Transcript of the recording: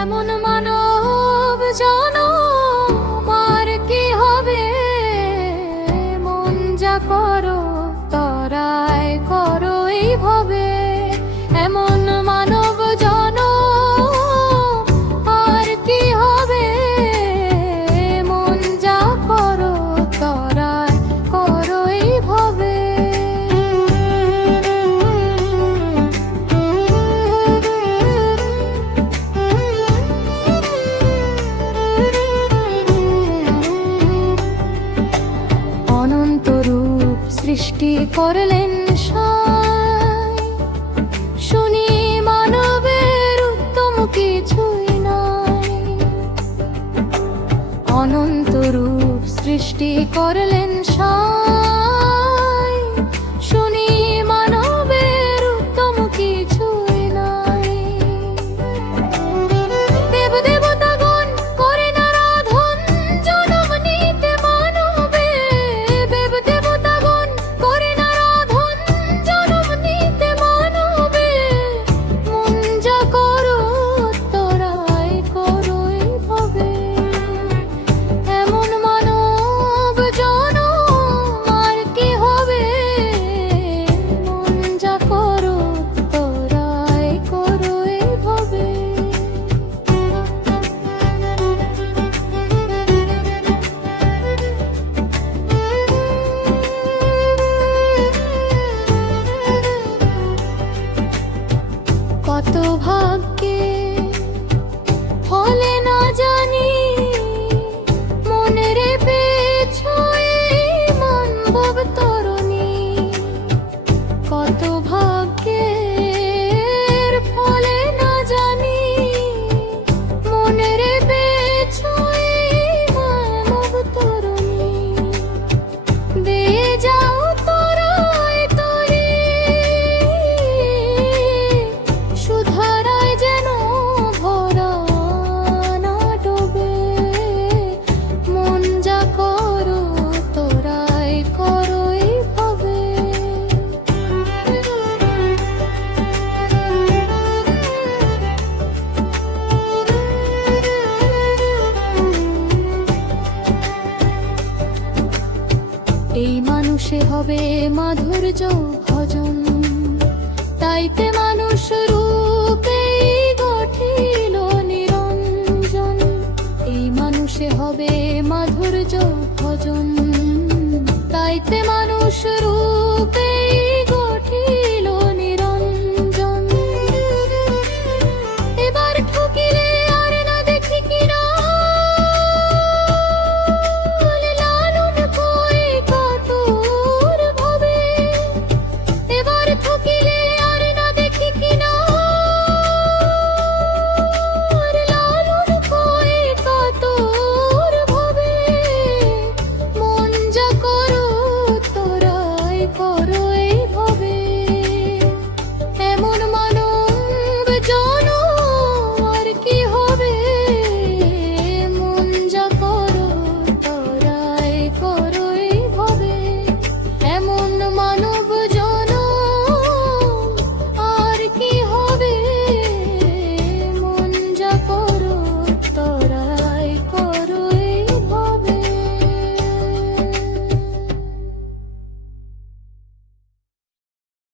এমন মানব জনম আর কি হবে, মন যা করো তরাই করো এইভাবে। এমন মানব জনম আর কি হবে, মন যা করো তরাই করো এইভাবে। অনন্ত রূপ সৃষ্টি করলেন সাই, শুনি মানবের উত্তম কিছুই নাই। অনন্ত রূপ সৃষ্টি করলেন সাই, শুনি মানবের উত্তম কিছুই নাই। দেব দেবতাগণ করেন আরাধন জনম নিতে মানবে। দেব দেবতাগণ করেন আরাধন জনম নিতে মানবে। মন যা করো তোরাই করো এইভাবে। এমন মানব জনম আর কি হবে, মন যা করো তোরাই করো এইভাবে। কত ভাগ্যে ফলে না জানি, মনের পেছনে মানব তরুণী। কত ভাগ্যের ফলে না জানি, মনের পেছনে মানব তরুণী। দিয়ে যাও তোরাই তরি, সুধারায় যেন ভরা না ডোবে। মন যা করো তোরাই করো এইভাবে। এই মানুষে হবে মাধুর্য ভজন, তাইতে মানুষ রূপে গঠিল নিরঞ্জন। এই মানুষে হবে মাধুর্য ভজন, তাইতে মানুষ রূপ